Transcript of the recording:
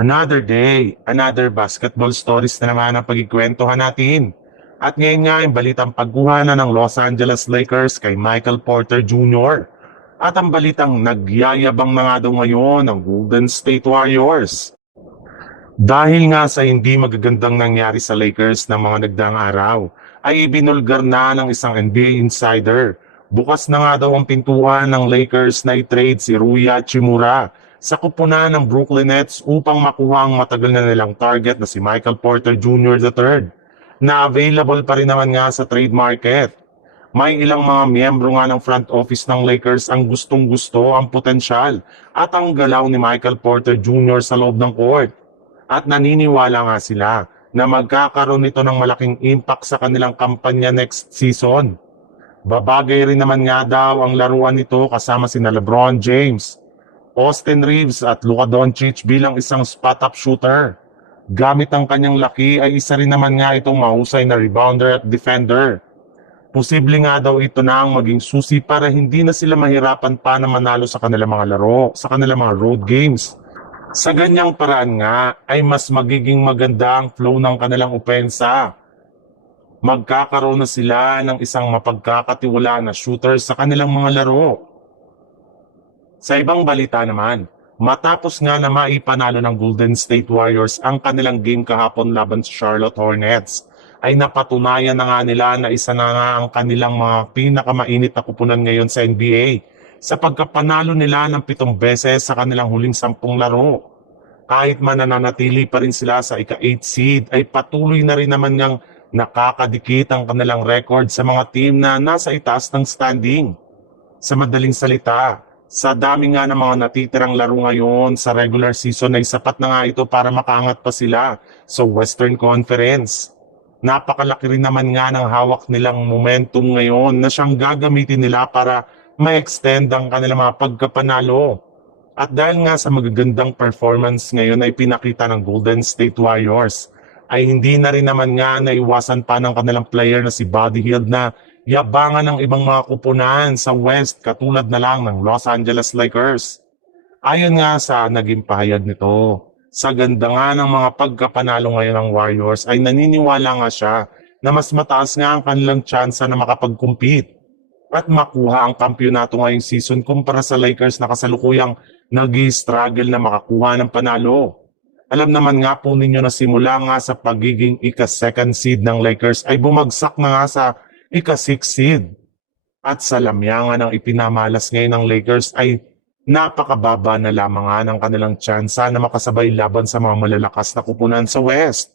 Another day, another basketball stories na naman ang pagkikwentuhan natin. At ngayon nga yung balitang pagkuha na ng Los Angeles Lakers kay Michael Porter Jr. At ang balitang nagyayabang na nga daw ngayon ng Golden State Warriors. Dahil nga sa hindi magagandang nangyari sa Lakers ng mga nagdaang araw, ay ibinulgar na ng isang NBA insider. Bukas na nga daw ang pintuan ng Lakers na i-trade si Rui Hachimura sa kupunan ng Brooklyn Nets upang makuha ang matagal na nilang target na si Michael Porter Jr. III na available pa rin naman nga sa trade market. May ilang mga miyembro nga ng front office ng Lakers ang gustong-gusto ang potensyal at ang galaw ni Michael Porter Jr. sa loob ng court. At naniniwala nga sila na magkakaroon nito ng malaking impact sa kanilang kampanya next season. Babagay rin naman nga daw ang laruan nito kasama sina LeBron James, Austin Reeves at Luka Doncic bilang isang spot-up shooter. Gamit ang kanyang laki ay isa rin naman nga itong mahusay na rebounder at defender. Posible nga daw ito na ang maging susi para hindi na sila mahirapan pa na manalo sa kanilang mga laro, sa kanilang mga road games. Sa ganyang paraan nga ay mas magiging maganda ang flow ng kanilang opensa. Magkakaroon na sila ng isang mapagkakatiwalaan na shooter sa kanilang mga laro. Sa ibang balita naman, matapos nga na maipanalo ng Golden State Warriors ang kanilang game kahapon laban sa Charlotte Hornets, ay napatunayan na nga nila na isa na nga ang kanilang mga pinakamainit na kupunan ngayon sa NBA sa pagkapanalo nila ng 7 beses sa kanilang huling 10 laro. Kahit mananatili pa rin sila sa ika-8 seed, ay patuloy na rin naman ngang nakakadikit ang kanilang record sa mga team na nasa itaas ng standing. Sa madaling salita, sa dami nga ng mga natitirang laro ngayon sa regular season ay sapat na nga ito para makaangat pa sila sa Western Conference. Napakalaki rin naman nga ng hawak nilang momentum ngayon na siyang gagamitin nila para ma-extend ang kanilang mga pagkapanalo. At dahil nga sa magagandang performance ngayon ay pinakita ng Golden State Warriors, ay hindi na rin naman nga naiwasan pa ng kanilang player na si Buddy Hield na yabangan ng ibang mga kupunan sa West katulad na lang ng Los Angeles Lakers. Ayon nga sa naging pahayag nito, sa ganda nga ng mga pagkapanalo ngayon ng Warriors ay naniniwala nga siya na mas mataas nga ang kanilang tsansa na makapag-compete at makuha ang kampyonato ngayong season kumpara sa Lakers na kasalukuyang nag-i-struggle na makakuha ng panalo. Alam naman nga po ninyo na simula nga sa pagiging ika-second seed ng Lakers ay bumagsak na nga sa ika-6 seed. At sa lamyangan ng ipinamalas ngayon ng Lakers ay napakababa na lamang nga ng kanilang tsansa na makasabay laban sa mga malalakas na kupunan sa West.